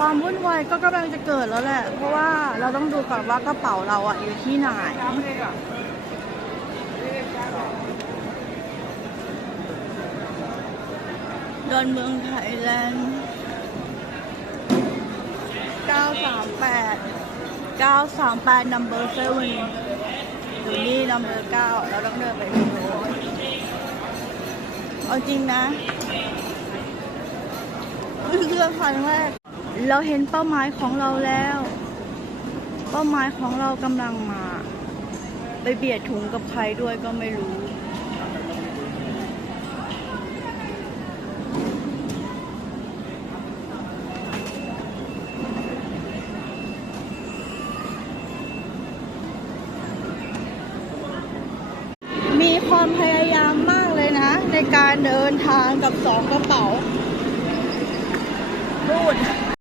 ความวุ่นวายก็กำลังจะเกิดแล้วแหละ เพราะว่าเราต้องดูก่อนว่ากระเป๋าเราอะอยู่ที่ไหน ดอนเมืองไทยแลนด์ 938 938 number 7อยู่นี่ number 9เราต้องเดินไปทางโน้นเอาจริงนะเรื่องครั้งแรก เราเห็นเป้าหมายของเราแล้ว เป้าหมายของเรากำลังมา ไปเบียดถุงกับใครด้วยก็ไม่รู้ มีความพยายามมากเลยนะ ในการเดินทางกับสองกระเป๋ารูด